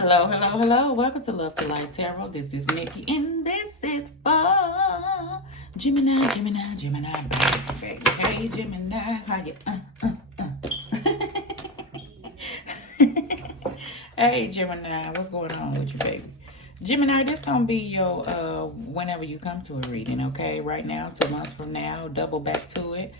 Hello, hello, hello. Welcome to Love to Light Tarot. This is Nikki, and this is for Gemini, Gemini, Gemini. Okay, hey, Gemini, how you? Hey, Gemini, what's going on with you, baby? Gemini, this gonna be your whenever you come to a reading. Okay, right now, 2 months from now, double back to it.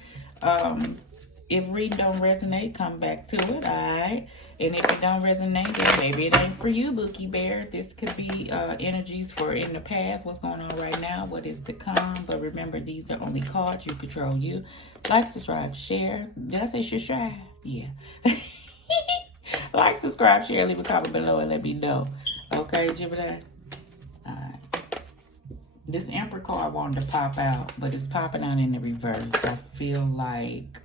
If reading don't resonate, come back to it, alright? And if it don't resonate, then maybe it ain't for you, Bookie Bear. This could be energies for in the past, what's going on right now, what is to come. But remember, these are only cards. You control you. Like, subscribe, share. Did I say subscribe? Yeah. Like, subscribe, share, leave a comment below, and let me know. Okay, Gemini? Alright. This Emperor card wanted to pop out, but it's popping out in the reverse. I feel like...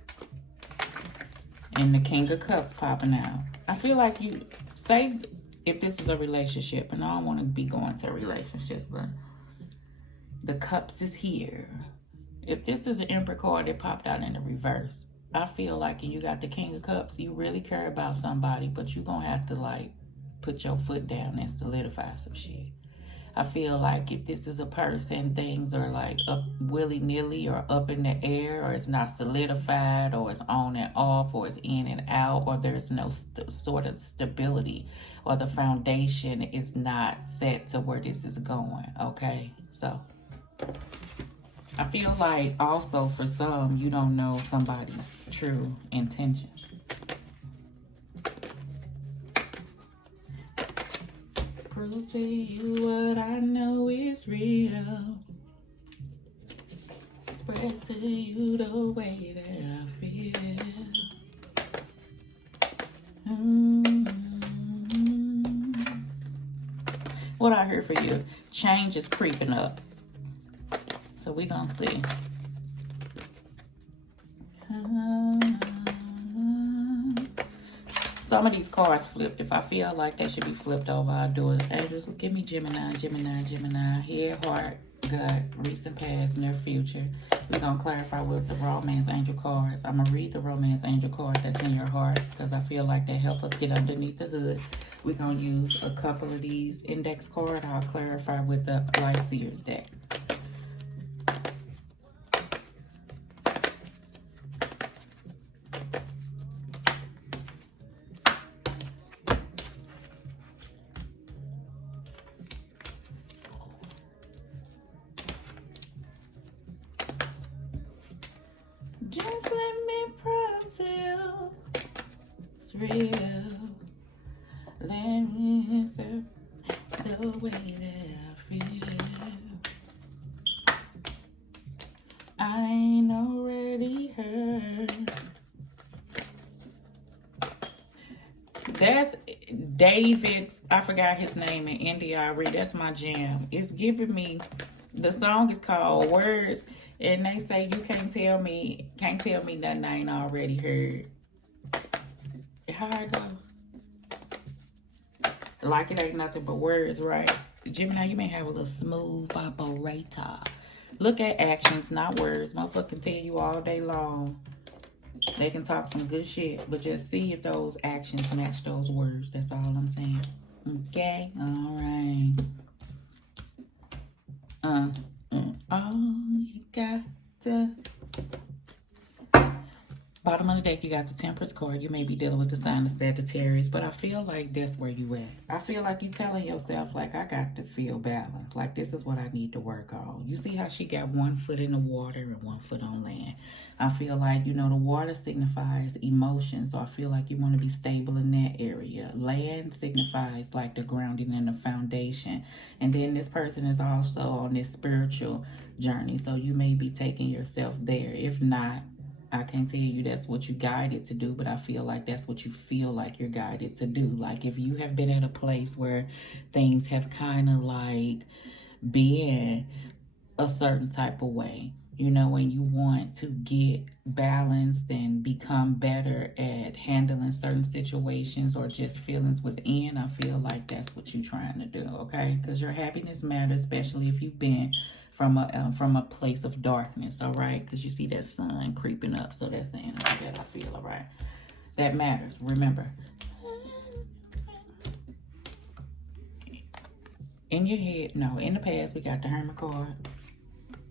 And the King of Cups popping out. I feel like you say if this is a relationship, and I don't want to be going to a relationship, but the Cups is here. If this is an Emperor card that popped out in the reverse, I feel like and you got the King of Cups, you really care about somebody, but you're going to have to like put your foot down and solidify some shit. I feel like if this is a person, things are like up willy-nilly or up in the air, or it's not solidified, or it's on and off, or it's in and out, or there's no sort of stability, or the foundation is not set to where this is going, okay? So, I feel like also for some, you don't know somebody's true intention. Prove to you what I know is real. Express to you the way that I feel. What I heard for you, change is creeping up. So we're gonna see. Some of these cards flipped. If I feel like they should be flipped over, I'll do it. Angels, give me Gemini, Gemini, Gemini. Head, heart, gut, recent past, near future. We're going to clarify with the romance angel cards. I'm going to read the romance angel card that's in your heart because I feel like they help us get underneath the hood. We're going to use a couple of these index cards. I'll clarify with the Light Seers deck. Just let me prove to you it's real. Let me answer the way that I feel. I ain't already heard. That's David. I forgot his name in India. That's my jam. It's giving me. The song is called Words. And they say you can't tell me nothing I ain't already heard. How I go? Like it ain't nothing but words, right? Gemini, you may have a little smooth operator. Look at actions, not words. Motherfucker can tell you all day long. They can talk some good shit, but just see if those actions match those words. That's all I'm saying. Okay? All right. Oh, you got to... Bottom of the deck, you got the Temperance card. You may be dealing with the sign of Sagittarius, but I feel like that's where you at. I feel like you telling yourself, like, I got to feel balanced. Like, this is what I need to work on. You see how she got 1 foot in the water and 1 foot on land. I feel like, you know, the water signifies emotion, so I feel like you want to be stable in that area. Land signifies, like, the grounding and the foundation. And then this person is also on this spiritual journey, so you may be taking yourself there. If not, I can't tell you that's what you guided to do, but I feel like that's what you feel like you're guided to do. Like if you have been at a place where things have kind of like been a certain type of way, you know, when you want to get balanced and become better at handling certain situations or just feelings within, I feel like that's what you're trying to do, okay? Because your happiness matters, especially if you've been from a place of darkness, all right? Because you see that sun creeping up, so that's the energy that I feel, all right? That matters, remember. In your head, no. In the past, we got the Hermit card.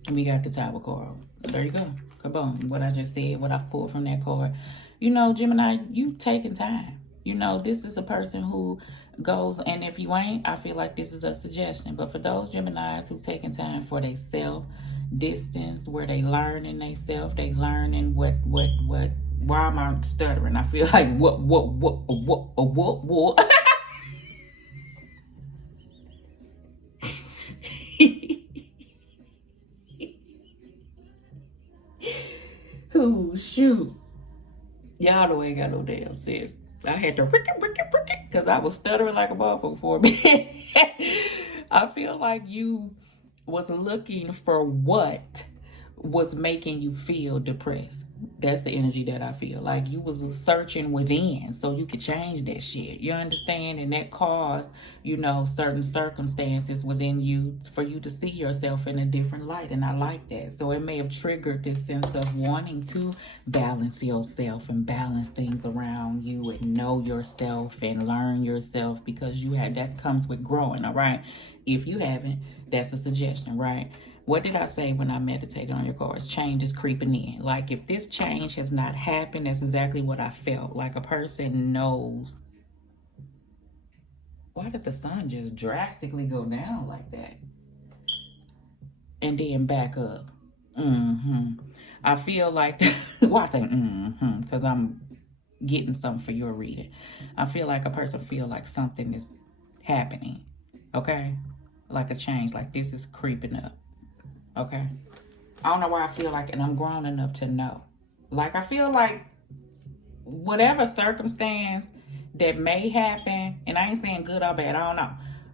And we got the Tower card. There you go. Kaboom. What I just said, what I've pulled from that card. You know, Gemini, you've taken time. You know, this is a person who goes, and if you ain't, I feel like this is a suggestion. But for those Geminis who've taken time for they self distance, where they learning they self, they learning what, why am I stuttering? I feel like what. Ooh, shoot. Y'all know I ain't got no damn sense. I had to rick it, because I was stuttering like a motherfucker for a minute. I feel like you was looking for what was making you feel depressed. That's the energy that I feel. Like you was searching within so you could change that shit. You understand? And that caused, you know, certain circumstances within you for you to see yourself in a different light. And I like that. So it may have triggered this sense of wanting to balance yourself and balance things around you and know yourself and learn yourself, because you have, that comes with growing, all right? If you haven't, that's a suggestion, right? What did I say when I meditated on your cards? Change is creeping in. Like if this change has not happened, that's exactly what I felt. Like a person knows. Why did the sun just drastically go down like that? And then back up. I feel like, why I say because I'm getting something for your reading. I feel like a person feel like something is happening. Okay? Like a change, like this is creeping up. Okay? I don't know why I feel like, and I'm grown enough to know. Like I feel like whatever circumstance that may happen, and I ain't saying good or bad, I don't know.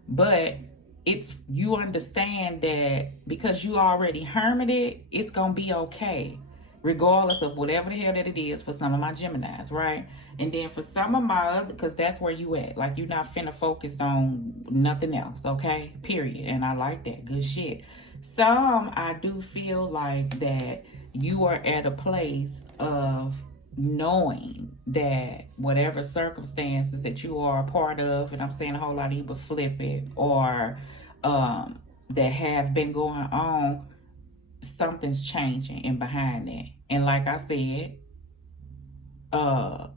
But it's, you understand that because you already hermited, it's gonna be okay. Regardless of whatever the hell that it is for some of my Geminis, right? And then for some of my other, because that's where you at. Like you're not finna focus on nothing else, okay? Period. And I like that. Good shit. Some, I do feel like that you are at a place of knowing that whatever circumstances that you are a part of, and I'm saying a whole lot of you, but flip it, or that have been going on, something's changing and behind that. And like I said,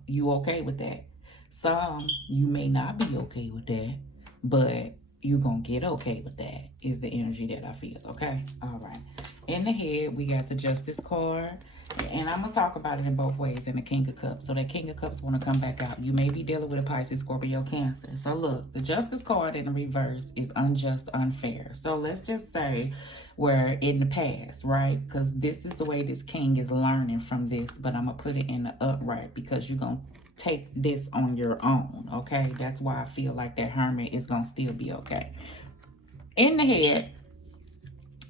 you okay with that. Some, you may not be okay with that, but you gonna get okay with that, is the energy that I feel, okay? All right. In the head, we got the Justice card. And I'm going to talk about it in both ways, in the King of Cups. So that King of Cups want to come back out. You may be dealing with a Pisces, Scorpio, Cancer. So look, the Justice card in the reverse is unjust, unfair. So let's just say we're in the past, right? Because this is the way this King is learning from this. But I'm going to put it in the upright because you're going to take this on your own, okay? That's why I feel like that Hermit is going to still be okay. In the head,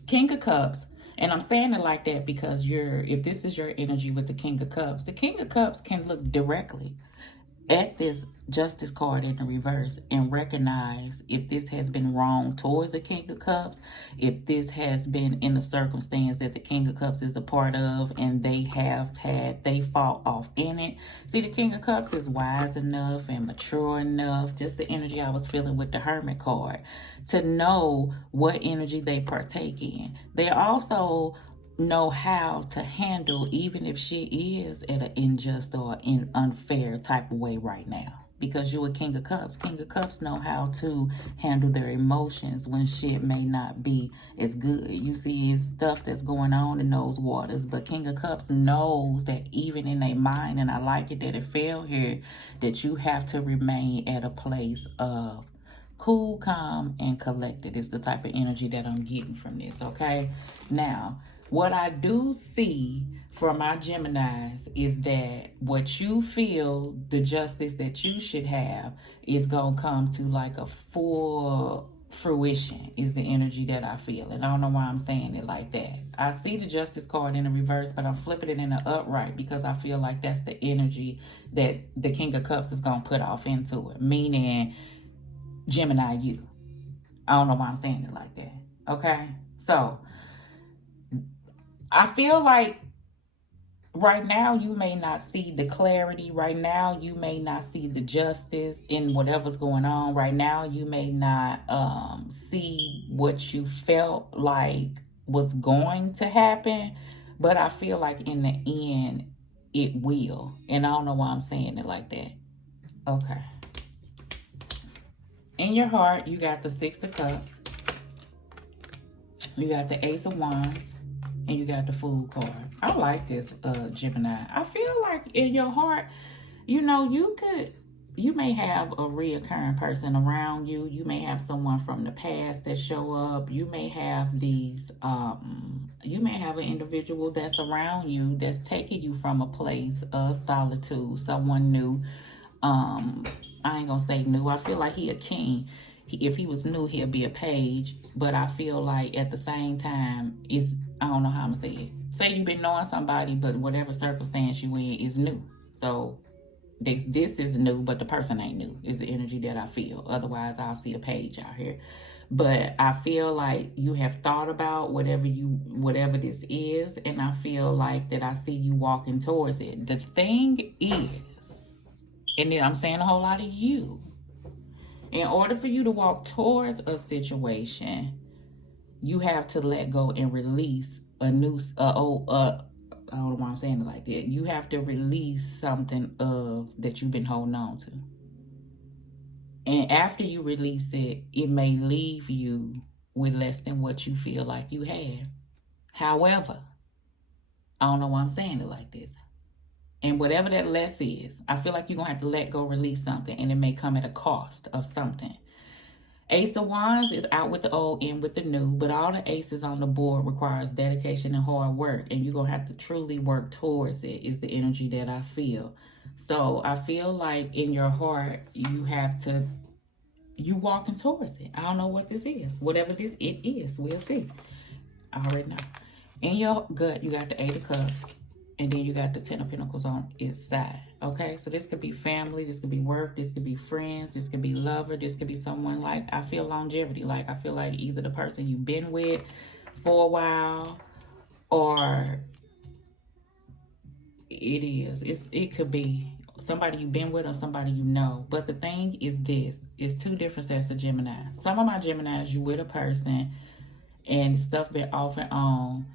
King of Cups. And I'm saying it like that because if this is your energy with the King of Cups, the King of Cups can look directly at this Justice card in the reverse and recognize if this has been wrong towards the King of Cups, if this has been in the circumstance that the King of Cups is a part of and they fought off in it. See, the King of Cups is wise enough and mature enough, just the energy I was feeling with the Hermit card, to know what energy they partake in. They also know how to handle, even if she is at an unjust or an unfair type of way right now. Because you're a King of Cups. King of Cups know how to handle their emotions when shit may not be as good. You see, it's stuff that's going on in those waters. But King of Cups knows that even in their mind, and I like it that it fell here, that you have to remain at a place of cool, calm, and collected. Is the type of energy that I'm getting from this, okay? Now, what I do see for my Geminis is that what you feel, the justice that you should have, is going to come to like a full fruition, is the energy that I feel. And I don't know why I'm saying it like that. I see the Justice card in the reverse, but I'm flipping it in the upright because I feel like that's the energy that the King of Cups is going to put off into it. Meaning, Gemini, you. I don't know why I'm saying it like that. Okay? So, I feel like right now you may not see the clarity. Right now you may not see the justice in whatever's going on. Right now you may not see what you felt like was going to happen, but I feel like in the end it will. And I don't know why I'm saying it like that. Okay. In your heart, you got the Six of Cups, you got the Ace of Wands, and you got the Fool card. I like this, Gemini. I feel like in your heart, you know, you may have a reoccurring person around you. You may have someone from the past that show up. You may have you may have an individual that's around you that's taking you from a place of solitude, someone new. I ain't gonna say new. I feel like he a king. If he was new, he'll be a page. But I feel like at the same time, I don't know how I'm gonna say it. Say you've been knowing somebody, but whatever circumstance you in is new. So this is new, but the person ain't new. Is the energy that I feel. Otherwise, I'll see a page out here. But I feel like you have thought about whatever this is, and I feel like that I see you walking towards it. The thing is, and then I'm saying a whole lot of you. In order for you to walk towards a situation, you have to let go and release a new, I don't know why I'm saying it like that. You have to release something that you've been holding on to. And after you release it, it may leave you with less than what you feel like you had. However, I don't know why I'm saying it like this. And whatever that less is, I feel like you're going to have to let go, release something, and it may come at a cost of something. Ace of Wands is out with the old, in with the new, but all the aces on the board requires dedication and hard work, and you're going to have to truly work towards it, is the energy that I feel. So I feel like in your heart, you walking towards it. I don't know what this is. Whatever it is, we'll see. I already know. In your gut, you got the Eight of Cups. And then you got the Ten of Pentacles on its side. Okay, so this could be family, this could be work, this could be friends, this could be lover, this could be someone like, I feel longevity. Like, I feel like either the person you've been with for a while, or it could be somebody you've been with or somebody you know. But the thing is this, it's two different sets of Gemini. Some of my Geminis, you with a person and stuff been off and on,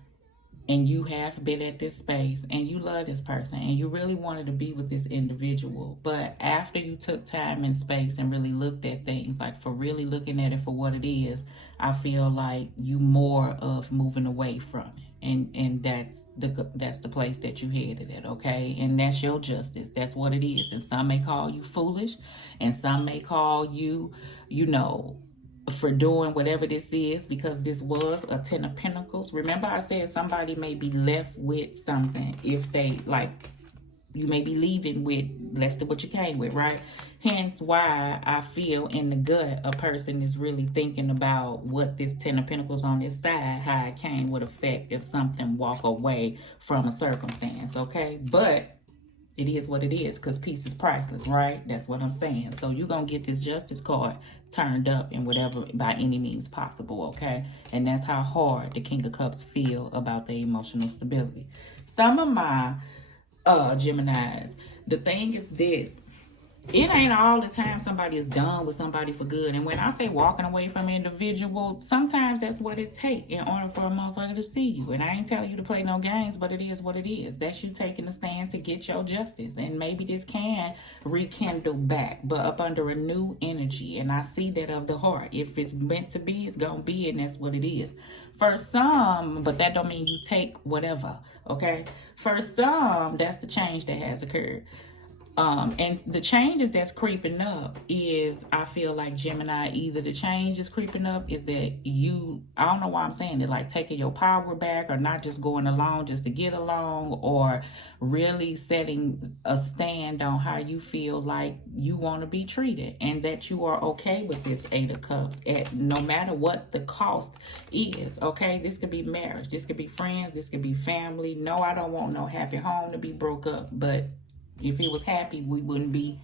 and you have been at this space and you love this person and you really wanted to be with this individual. But after you took time and space and really looked at things, like for really looking at it for what it is, I feel like you more of moving away from it. And that's the place that you headed at, okay? And that's your justice. That's what it is. And some may call you foolish, and some may call you, for doing whatever this is, because this was a Ten of Pentacles. Remember I said somebody may be left with something if they, like, you may be leaving with less than what you came with, right? Hence why I feel in the gut a person is really thinking about what this Ten of Pentacles on this side, how it came, would affect if something walk away from a circumstance, okay? But it is what it is, because peace is priceless, right? That's what I'm saying. So you're going to get this justice card turned up in whatever, by any means possible, okay? And that's how hard the King of Cups feel about their emotional stability. Some of my Geminis, the thing is this. It ain't all the time somebody is done with somebody for good. And when I say walking away from an individual, sometimes that's what it takes in order for a motherfucker to see you. And I ain't telling you to play no games, but it is what it is. That's you taking a stand to get your justice. And maybe this can rekindle back, but up under a new energy. And I see that of the heart. If it's meant to be, it's going to be, and that's what it is. For some, but that don't mean you take whatever, okay? For some, that's the change that has occurred. And the changes that's creeping up is, I feel like Gemini, either the change is creeping up is that I don't know why I'm saying it, like taking your power back, or not just going along just to get along, or really setting a stand on how you feel like you want to be treated, and that you are okay with this Eight of Cups at no matter what the cost is, okay? This could be marriage, this could be friends, this could be family. No, I don't want no happy home to be broke up, but if it was happy, we wouldn't be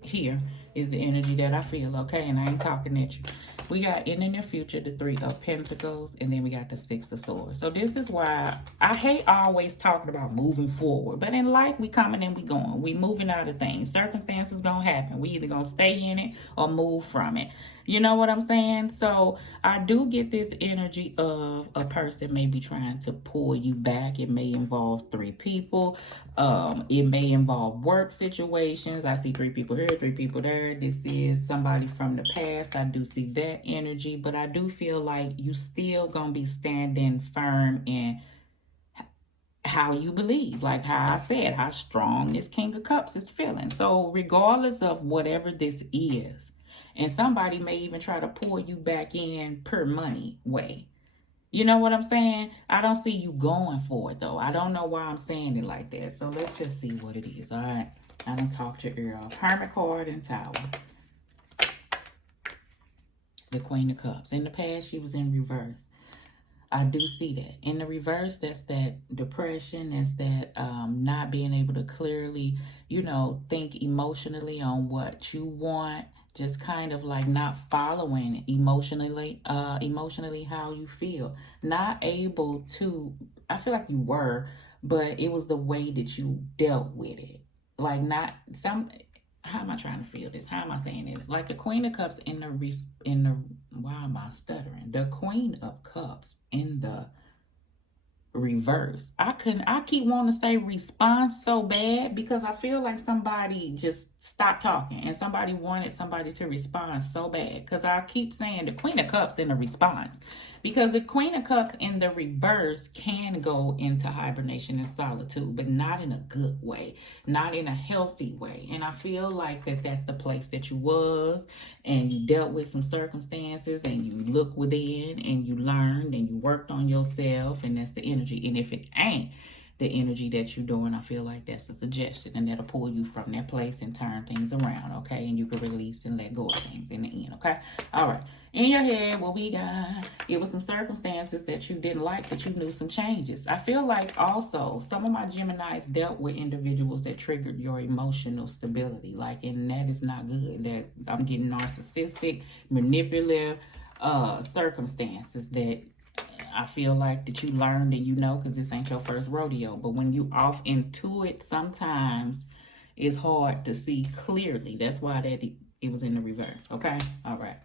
here. is the energy that I feel, okay? And I ain't talking at you. We got in the near future the 3 of Pentacles, and then we got the 6 of Swords. So this is why I hate always talking about moving forward. But in life, we coming and we going. We moving out of things. Circumstances gonna happen. We either gonna stay in it or move from it. You know what I'm saying? So I do get this energy of a person maybe trying to pull you back. It may involve 3 people. It may involve work situations. I see 3 people here, 3 people there. This is somebody from the past. I do see that energy, but I do feel like you still gonna be standing firm in how you believe, like how I said, how strong this King of Cups is feeling. So regardless of whatever this is, and somebody may even try to pull you back in per money way. You know what I'm saying? I don't see you going for it, though. I don't know why I'm saying it like that. So let's just see what it is, all right? I done talked your ear off. Hermit card and Tower. The Queen of Cups. In the past, she was in reverse. I do see that. In the reverse, that's that depression. That's that not being able to clearly, you know, think emotionally on what you want. Just kind of like not following emotionally how you feel. Not able to, I feel like you were, but it was the way that you dealt with it. Like how am I trying to feel this? How am I saying this? Like the Queen of Cups why am I stuttering? The Queen of Cups in the reverse. I keep wanting to say response so bad because I feel like somebody just stopped talking and somebody wanted somebody to respond so bad, because I keep saying the Queen of Cups in the response, because the Queen of Cups in the reverse can go into hibernation and solitude, but not in a good way, not in a healthy way. And I feel like that's the place that you was, and you dealt with some circumstances, and you look within and you learned and you worked on yourself, and that's the energy. And if it ain't the energy that you're doing, I feel like that's a suggestion, and that'll pull you from that place and turn things around, okay? And you can release and let go of things in the end, okay? All right. In your head, what we got, it was some circumstances that you didn't like, but you knew some changes. I feel like also some of my Geminis dealt with individuals that triggered your emotional stability, like, and that is not good. That I'm getting narcissistic, manipulative circumstances that I feel like that you learned, and you know, because this ain't your first rodeo. But when you off into it, sometimes it's hard to see clearly. That's why it was in the reverse. Okay? All right.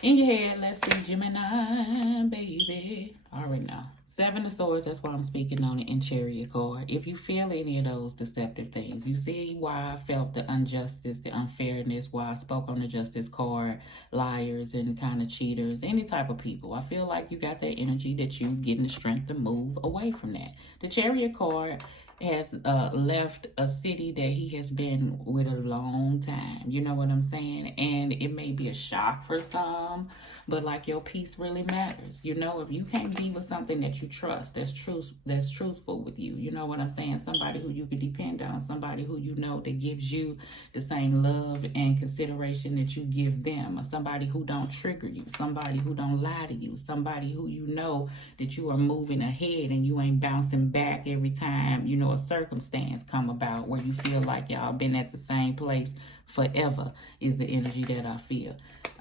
In your head, let's see, Gemini, baby. I already know. 7 of Swords, that's why I'm speaking on it, in Chariot card. If you feel any of those deceptive things, you see why I felt the injustice, the unfairness, why I spoke on the Justice card, liars and kind of cheaters, any type of people. I feel like you got that energy that you getting the strength to move away from that. The Chariot card has left a city that he has been with a long time. You know what I'm saying? And it may be a shock for some, but like your peace really matters. You know, if you can't be with something that you trust, that's truthful with you. You know what I'm saying? Somebody who you can depend on, somebody who you know that gives you the same love and consideration that you give them, or somebody who don't trigger you, somebody who don't lie to you, somebody who you know that you are moving ahead and you ain't bouncing back every time, you know, a circumstance come about where you feel like y'all been at the same place forever, is the energy that I feel.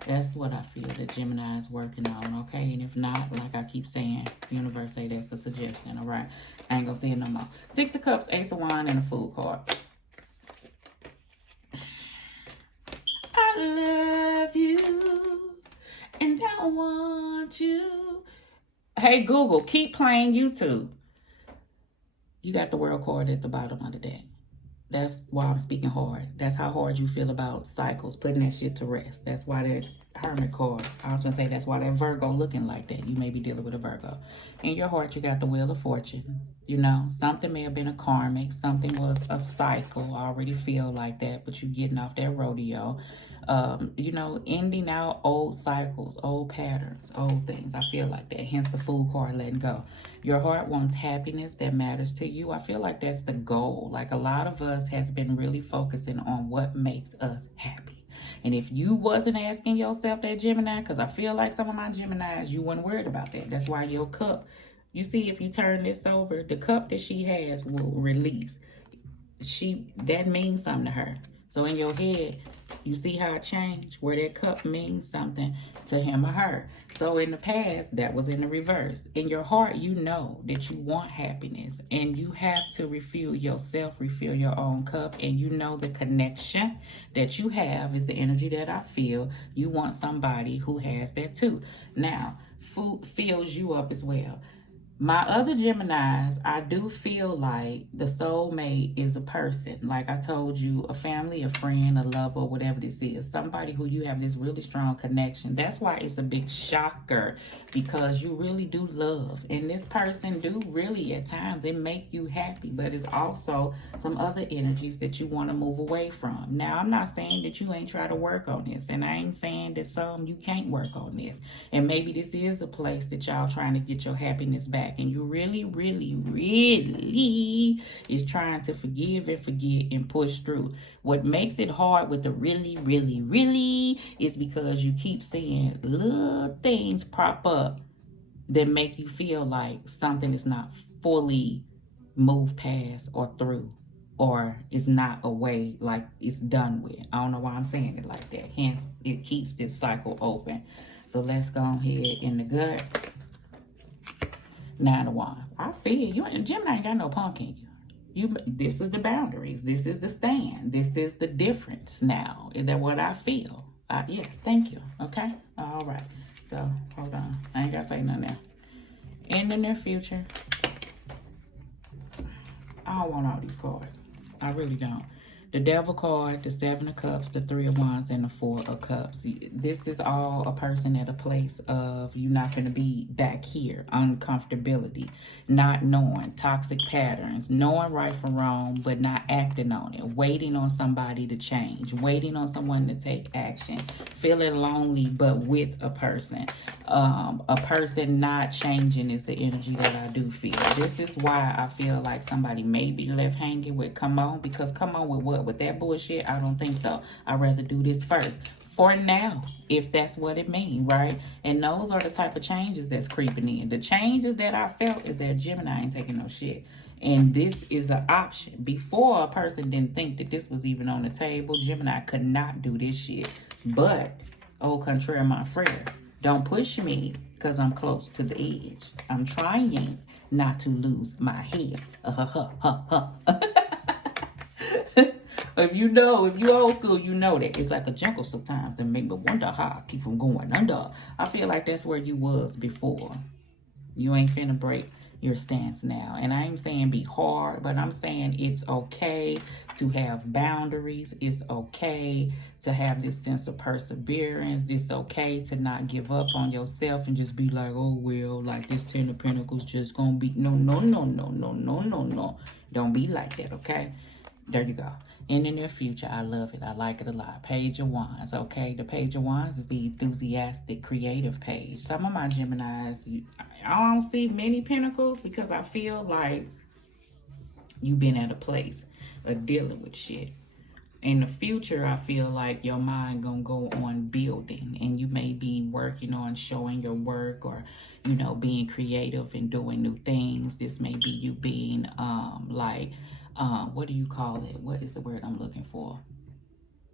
That's what I feel that Gemini is working on, okay? And if not, like I keep saying, universe say that's a suggestion, all right? I ain't gonna say it no more. 6 of Cups, Ace of Wands, and a Fool card. I love you, and I want you. Hey, Google, keep playing YouTube. You got the World card at the bottom of the deck. That's why I'm speaking hard. That's how hard you feel about cycles, putting that shit to rest. That's why that Hermit card, I was going to say, that's why that Virgo looking like that. You may be dealing with a Virgo. In your heart, you got the Wheel of Fortune. You know, something may have been a karmic. Something was a cycle. I already feel like that, but you getting off that rodeo. You know, ending out old cycles, old patterns, old things. I feel like that. Hence the Fool card, letting go. Your heart wants happiness that matters to you. I feel like that's the goal. Like a lot of us has been really focusing on what makes us happy. And if you wasn't asking yourself that, Gemini, because I feel like some of my Geminis, you weren't worried about that. That's why your cup, you see, if you turn this over, the cup that she has will release. That means something to her. So in your head, You see how it changed? Where that cup means something to him or her. So in the past, that was in the reverse. In your heart, you know that you want happiness. And you have to refuel yourself, refill your own cup. And you know the connection that you have is the energy that I feel. You want somebody who has that too. Now, food fills you up as well. My other Geminis, I do feel like the soulmate is a person. Like I told you, a family, a friend, a lover, whatever this is. Somebody who you have this really strong connection. That's why it's a big shocker, because you really do love. And this person do really at times, it make you happy. But it's also some other energies that you want to move away from. Now, I'm not saying that you ain't try to work on this. And I ain't saying that some you can't work on this. And maybe this is a place that y'all trying to get your happiness back. And you really, really, really is trying to forgive and forget and push through. What makes it hard with the really, really, really is because you keep seeing little things pop up that make you feel like something is not fully moved past or through, or is not a way like it's done with. I don't know why I'm saying it like that. Hence, it keeps this cycle open. So let's go ahead in the gut. Nine of Wands. I see it. You Gemini ain't got no punk in you. This is the boundaries. This is the stand. This is the difference now. Is that what I feel? Yes, thank you. Okay? All right. So, hold on. I ain't got to say nothing now. In the near future, I don't want all these cards. I really don't. The Devil card, the Seven of Cups, the Three of Wands, and the Four of Cups. This is all a person at a place of you're not going to be back here. Uncomfortability, not knowing, toxic patterns, knowing right from wrong, but not acting on it. Waiting on somebody to change. Waiting on someone to take action. Feeling lonely, but with a person. A person not changing is the energy that I do feel. This is why I feel like somebody may be left hanging with come on, because come on with what? With that bullshit? I don't think so. I'd rather do this first. For now, if that's what it means, right? And those are the type of changes that's creeping in. The changes that I felt is that Gemini ain't taking no shit. And this is an option. Before, a person didn't think that this was even on the table. Gemini could not do this shit. But, au contraire, my friend, don't push me because I'm close to the edge. I'm trying not to lose my head. If you old school, you know that. It's like a jungle sometimes that make me wonder how I keep from going under. I feel like that's where you was before. You ain't finna break your stance now. And I ain't saying be hard, but I'm saying it's okay to have boundaries. It's okay to have this sense of perseverance. It's okay to not give up on yourself and just be like, oh, well, like this Ten of Pentacles just gonna be. No. Don't be like that, okay? There you go. In the near future, I love it. I like it a lot. Page of Wands, okay? The Page of Wands is the enthusiastic, creative page. Some of my Geminis, I don't see many pentacles because I feel like you've been at a place of dealing with shit. In the future, I feel like your mind gonna go on building, and you may be working on showing your work, or being creative and doing new things. This may be you being what do you call it? What is the word I'm looking for?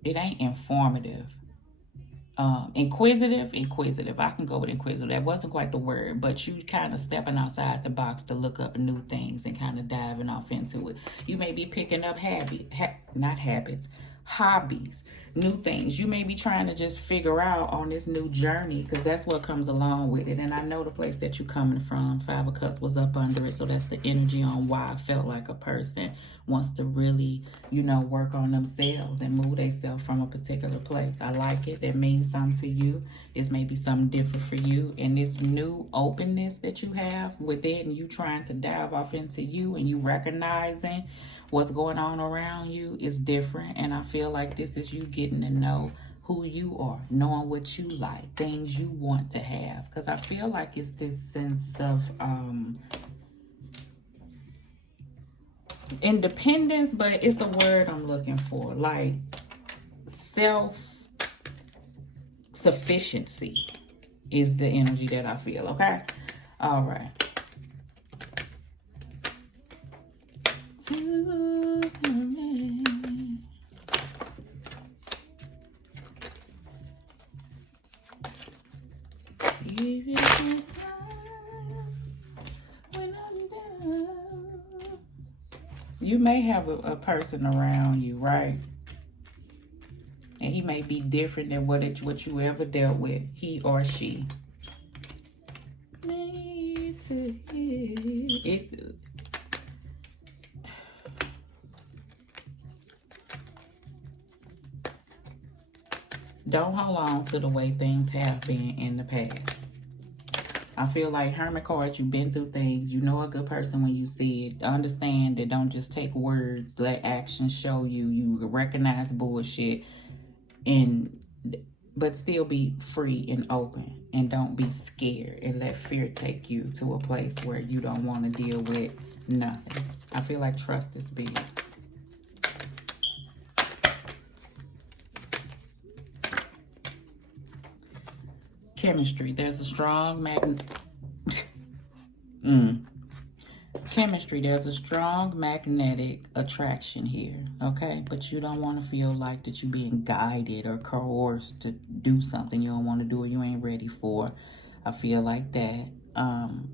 It ain't informative. Inquisitive. I can go with inquisitive. That wasn't quite the word, but you kind of stepping outside the box to look up new things and kind of diving off into it. You may be picking up hobbies, new things. You may be trying to just figure out on this new journey, because that's what comes along with it. And I know the place that you're coming from. Five of Cups was up under it, so that's the energy on why I felt like a person wants to really, work on themselves and move themselves from a particular place. I like it. That means something to you. This may be something different for you. And this new openness that you have within you, trying to dive off into you, and you recognizing what's going on around you is different. And I feel like this is you getting to know who you are, knowing what you like, things you want to have. Because I feel like it's this sense of independence, but it's a word I'm looking for, like self-sufficiency is the energy that I feel, okay? All right. Give it a smile when I'm down. You may have a person around you, right? And he may be different than what you ever dealt with, he or she. Need to hear it. Don't hold on to the way things have been in the past. I feel like Hermit card, you've been through things. You know a good person when you see it. Understand that don't just take words. Let actions show you. You recognize bullshit. But still be free and open. And don't be scared. And let fear take you to a place where you don't want to deal with nothing. I feel like trust is big. Chemistry. There's a strong Chemistry. There's a strong magnetic attraction here. Okay? But you don't want to feel like that you're being guided or coerced to do something you don't want to do or you ain't ready for. I feel like that.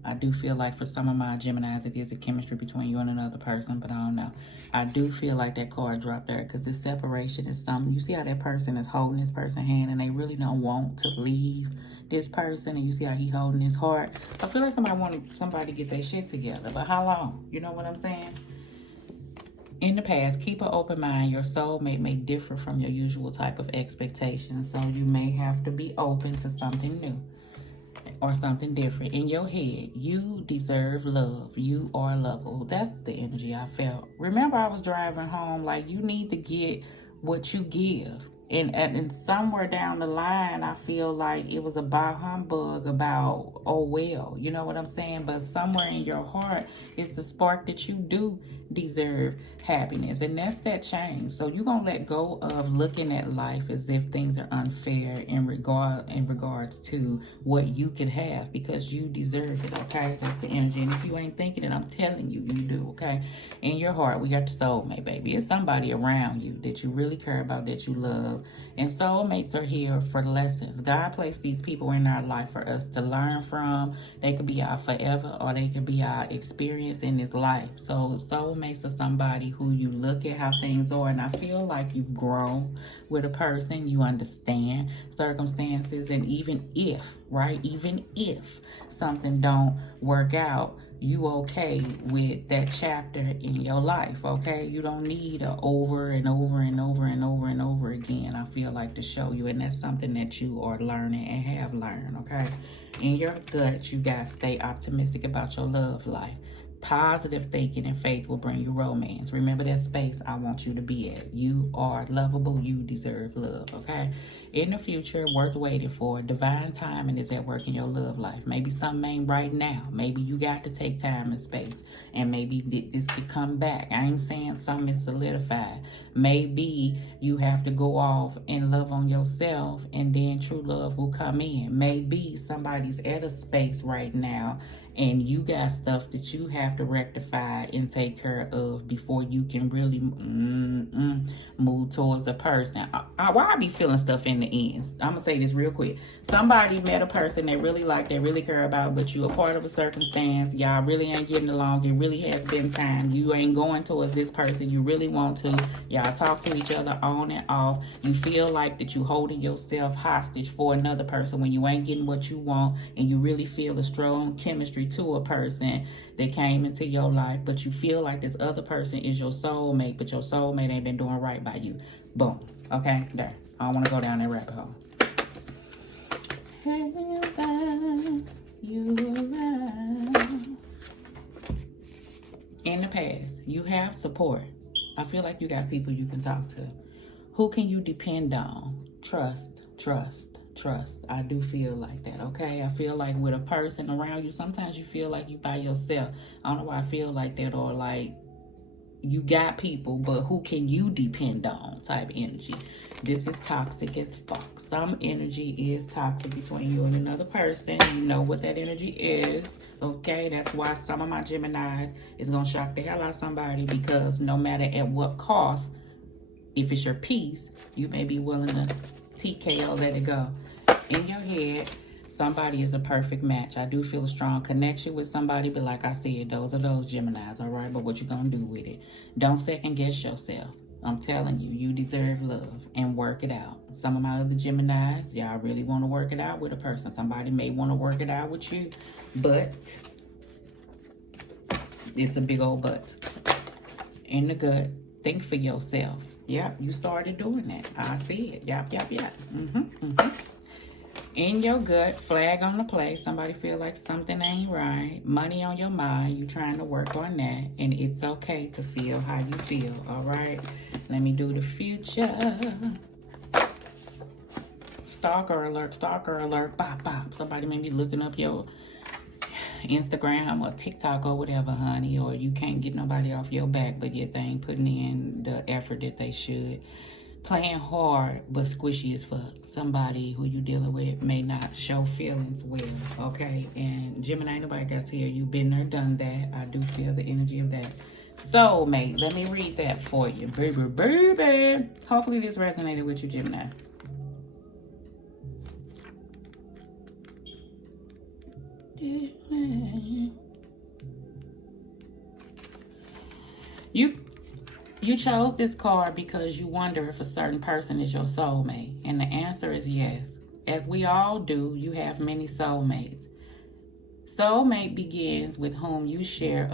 I do feel like for some of my Geminis, it is a chemistry between you and another person, but I don't know. I do feel like that card dropped there because this separation is something. You see how that person is holding this person's hand and they really don't want to leave this person, and you see how he holding his heart. I feel like somebody wanted somebody to get their shit together, but how long? You know what I'm saying? In the past, keep an open mind. Your soulmate may differ from your usual type of expectations, so you may have to be open to something new or something different. In your head, you deserve love. You are lovable. That's the energy I felt. Remember, I was driving home like you need to get what you give. And somewhere down the line, I feel like it was a bah humbug about, oh, well, you know what I'm saying? But somewhere in your heart, it's the spark that you do deserve happiness. And that's that change. So you're going to let go of looking at life as if things are unfair in regards to what you could have, because you deserve it, okay? That's the energy. And if you ain't thinking it, I'm telling you, you do, okay? In your heart, we got the soulmate, baby. It's somebody around you that you really care about, that you love. And soulmates are here for lessons. God placed these people in our life for us to learn from. They could be our forever or they could be our experience in this life. So soulmates are somebody who you look at how things are, and I feel like you've grown with a person. You understand circumstances, and even if, right, even if something don't work out, you okay with that chapter in your life, okay? You don't need a over and over and over and over and over again, I feel like, to show you. And that's something that you are learning and have learned, okay? In your gut, you got to stay optimistic about your love life. Positive thinking and faith will bring you romance. Remember that space I want you to be at. You are lovable. You deserve love, okay? In the future, worth waiting for. Divine timing is at work in your love life. Maybe something ain't right now. Maybe you got to take time and space. And maybe this could come back. I ain't saying something is solidified. Maybe you have to go off and love on yourself, and then true love will come in. Maybe somebody's at a space right now and you got stuff that you have to rectify and take care of before you can really move towards a person. Why I be feeling stuff in the ends? I'm gonna say this real quick. Somebody met a person they really like, they really care about, but you a part of a circumstance. Y'all really ain't getting along. It really has been time. You ain't going towards this person you really want to. Y'all talk to each other on and off. You feel like that you holding yourself hostage for another person when you ain't getting what you want, and you really feel a strong chemistry to a person that came into your life, but you feel like this other person is your soulmate, but your soulmate ain't been doing right by you. Boom. Okay? There. I don't want to go down that rabbit hole. You around. In the past, you have support. I feel like you got people you can talk to. Who can you depend on? Trust. I do feel like that, okay? I feel like with a person around you, sometimes you feel like you by yourself. I don't know why I feel like that, or like you got people, but who can you depend on type energy. This is toxic as fuck. Some energy is toxic between you and another person. You know what that energy is, okay? That's why some of my Geminis is going to shock the hell out of somebody, because no matter at what cost, if it's your peace, you may be willing to TKO, let it go. In your head, Somebody is a perfect match. I do feel a strong connection with somebody, but like I said, those are those Geminis, all right? But what you gonna do with it? Don't second guess yourself. I'm telling you, you deserve love and work it out. Some of my other Geminis, y'all really want to work it out with a person. Somebody may want to work it out with you, but it's a big old but. In the gut, think for yourself. Yep, you started doing that. I see it. Yep. In your gut, flag on the play. Somebody feel like something ain't right. Money on your mind. You trying to work on that. And it's okay to feel how you feel. All right. Let me do the future. Stalker alert. Stalker alert. Bop, bop. Somebody may be looking up your Instagram or TikTok or whatever, honey. Or you can't get nobody off your back, but yet they ain't putting in the effort that they should. Playing hard but squishy as fuck. Somebody who you dealing with may not show feelings well, okay? And Gemini, nobody got to hear you been there, done that. I do feel the energy of that. Soulmate, let me read that for you. Baby. Hopefully this resonated with you, Gemini. You chose this card because you wonder if a certain person is your soulmate. And the answer is yes. As we all do, you have many soulmates. Soulmate begins with whom you share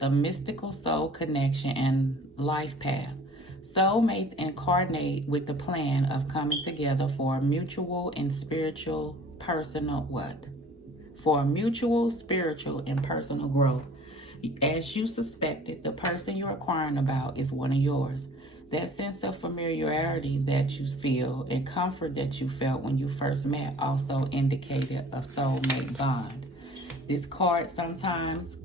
a mystical soul connection and life path. Soulmates incarnate with the plan of coming together for a mutual and spiritual personal what? For a mutual, spiritual, and personal growth. As you suspected, the person you're inquiring about is one of yours. That sense of familiarity that you feel and comfort that you felt when you first met also indicated a soulmate bond. This card sometimes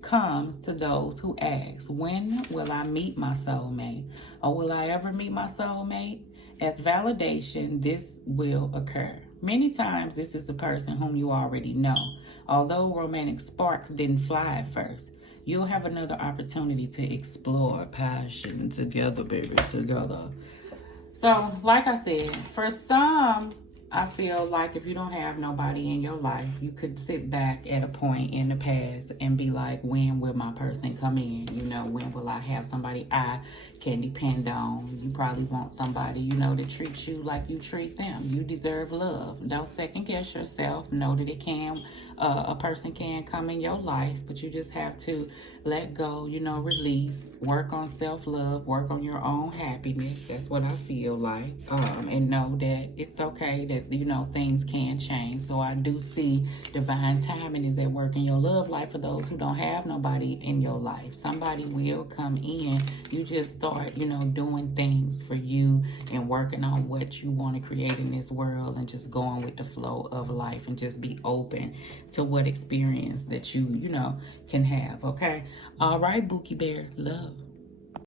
comes to those who ask, when will I meet my soulmate? Or will I ever meet my soulmate? As validation, this will occur. Many times, this is a person whom you already know. Although romantic sparks didn't fly at first, you'll have another opportunity to explore passion together, baby, together. So, like I said, for some, I feel like if you don't have nobody in your life, you could sit back at a point in the past and be like, when will my person come in? You know, when will I have somebody I can depend on? You probably want somebody, you know, that treats you like you treat them. You deserve love. Don't second guess yourself. Know that a person can come in your life, but you just have to let go, you know, release, work on self-love, work on your own happiness. That's what I feel like. And know that it's okay that, you know, things can change. So I do see divine timing is at work in your love life for those who don't have nobody in your life. Somebody will come in. You just start, you know, doing things for you and working on what you want to create in this world and just going with the flow of life and just be open to what experience that you know, can have, okay? All right, Bookie Bear, love.